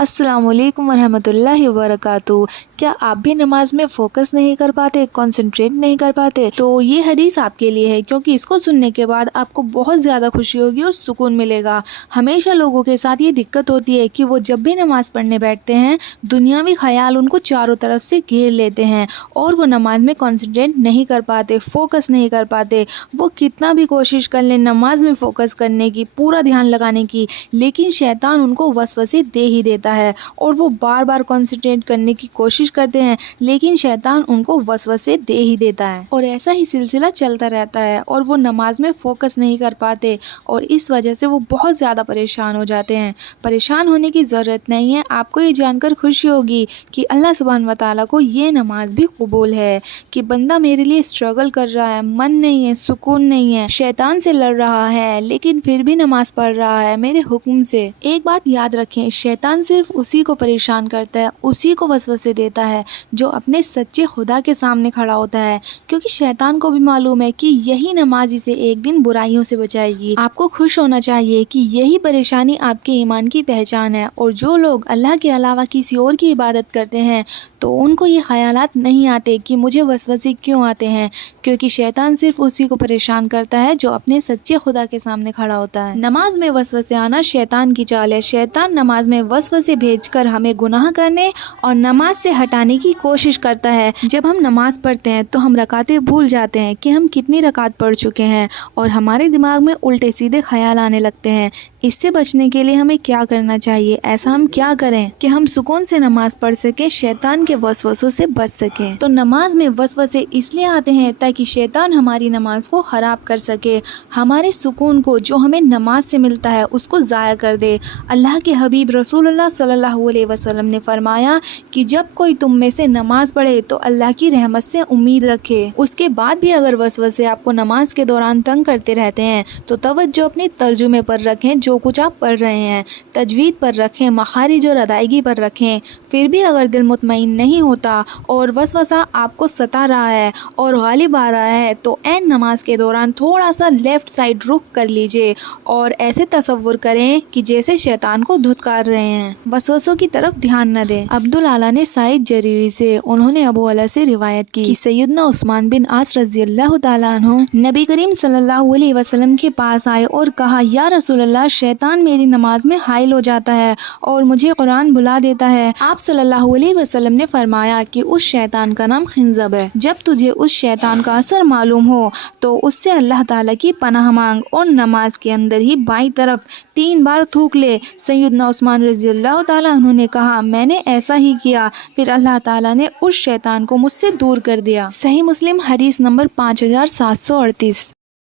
السلام علیکم ورحمۃ اللہ وبرکاتہ۔ کیا آپ بھی نماز میں فوکس نہیں کر پاتے، کنسنٹریٹ نہیں کر پاتے؟ تو یہ حدیث آپ کے لیے ہے، کیونکہ اس کو سننے کے بعد آپ کو بہت زیادہ خوشی ہوگی اور سکون ملے گا۔ ہمیشہ لوگوں کے ساتھ یہ دقت ہوتی ہے کہ وہ جب بھی نماز پڑھنے بیٹھتے ہیں دنیاوی خیال ان کو چاروں طرف سے گھیر لیتے ہیں اور وہ نماز میں کنسنٹریٹ نہیں کر پاتے، فوکس نہیں کر پاتے۔ وہ کتنا بھی کوشش کر لیں نماز میں فوکس کرنے کی، پورا دھیان لگانے کی، لیکن شیطان ان کو وسوسے دے ہی دیتا ہے اور وہ بار بار کنسنٹریٹ کرنے کی کوشش کرتے ہیں، لیکن شیطان ان کو وسوسے دے ہی دیتا ہے اور ایسا ہی سلسلہ چلتا رہتا ہے اور وہ نماز میں فوکس نہیں کر پاتے اور اس وجہ سے وہ بہت زیادہ پریشان ہو جاتے ہیں۔ پریشان ہونے کی ضرورت نہیں ہے، آپ کو یہ جان کر خوشی ہوگی کہ اللہ سبحانہ و تعالیٰ کو یہ نماز بھی قبول ہے کہ بندہ میرے لیے اسٹرگل کر رہا ہے، من نہیں ہے، سکون نہیں ہے، شیطان سے لڑ رہا ہے، لیکن پھر بھی نماز پڑھ رہا ہے میرے حکم سے۔ ایک بات یاد رکھیں، شیطان صرف اسی کو پریشان کرتا ہے، اسی کو وسوسے دیتا ہے جو اپنے سچے خدا کے سامنے کھڑا ہوتا ہے، کیونکہ شیطان کو بھی معلوم ہے کہ یہی نماز اسے ایک دن برائیوں سے بچائے گی۔ آپ کو خوش ہونا چاہیے کہ یہی پریشانی آپ کے ایمان کی پہچان ہے، اور جو لوگ اللہ کے علاوہ کسی اور کی عبادت کرتے ہیں تو ان کو یہ خیالات نہیں آتے کہ مجھے وسوسے کیوں آتے ہیں، کیونکہ شیطان صرف اسی کو پریشان کرتا ہے جو اپنے سچے خدا کے سامنے کھڑا ہوتا ہے۔ نماز میں وسوسے آنا شیطان کی چال ہے۔ شیطان نماز میں وسوسے بھیج کر ہمیں گناہ کرنے اور نماز سے ہٹانے کی کوشش کرتا ہے۔ جب ہم نماز پڑھتے ہیں تو ہم رکعتیں بھول جاتے ہیں کہ ہم کتنی رکعت پڑھ چکے ہیں اور ہمارے دماغ میں الٹے سیدھے خیال آنے لگتے ہیں۔ اس سے بچنے کے لیے ہمیں کیا کرنا چاہیے؟ ایسا ہم کیا کریں کہ ہم سکون سے نماز پڑھ سکیں، شیطان کے وسوسوں سے بچ سکیں؟ تو نماز میں وسوسے اس لیے آتے ہیں تاکہ شیطان ہماری نماز کو خراب کر سکے، ہمارے سکون کو جو ہمیں نماز سے ملتا ہے اس کو ضائع کر دے۔ اللہ کے حبیب رسول اللہ صلی اللہ علیہ وسلم نے فرمایا کہ جب کوئی تم میں سے نماز پڑھے تو اللہ کی رحمت سے امید رکھے، اس کے بعد بھی اگر وسوسے آپ کو نماز کے دوران تنگ کرتے رہتے ہیں تو توجہ اپنے ترجمے پر رکھیں، جو کچھ آپ پڑھ رہے ہیں تجوید پر رکھیں، مخارج اور ادائیگی پر رکھیں۔ پھر بھی اگر دل مطمئن نہیں ہوتا اور وسوسہ آپ کو ستا رہا ہے اور غالب آ رہا ہے تو عین نماز کے دوران تھوڑا سا لیفٹ سائڈ رخ کر لیجئے اور ایسے تصور کریں کہ جیسے شیطان کو دھتکار رہے ہیں، وسوسوں کی طرف دھیان نہ دیں۔ عبدالعالی نے سعید جریری سے، انہوں نے ابو علا سے روایت کی کہ سیدنا عثمان بن عاص رضی اللہ تعالیٰ عنہ نبی کریم صلی اللہ علیہ وسلم کے پاس آئے اور کہا، یا رسول اللہ، شیطان میری نماز میں حائل ہو جاتا ہے اور مجھے قرآن بھلا دیتا ہے۔ آپ صلی اللہ علیہ وسلم نے فرمایا کہ اس شیطان کا نام خنزب ہے۔ جب تجھے اس شیطان کا اثر معلوم ہو تو اس سے اللہ تعالیٰ کی پناہ مانگ اور نماز کے اندر ہی بائیں طرف 3 بار تھوک لے۔ سیدنا عثمان رضی اللہ تعالیٰ عنہ نے کہا، میں نے ایسا ہی کیا، پھر اللہ تعالیٰ نے اس شیطان کو مجھ سے دور کر دیا۔ صحیح مسلم حدیث نمبر 5738۔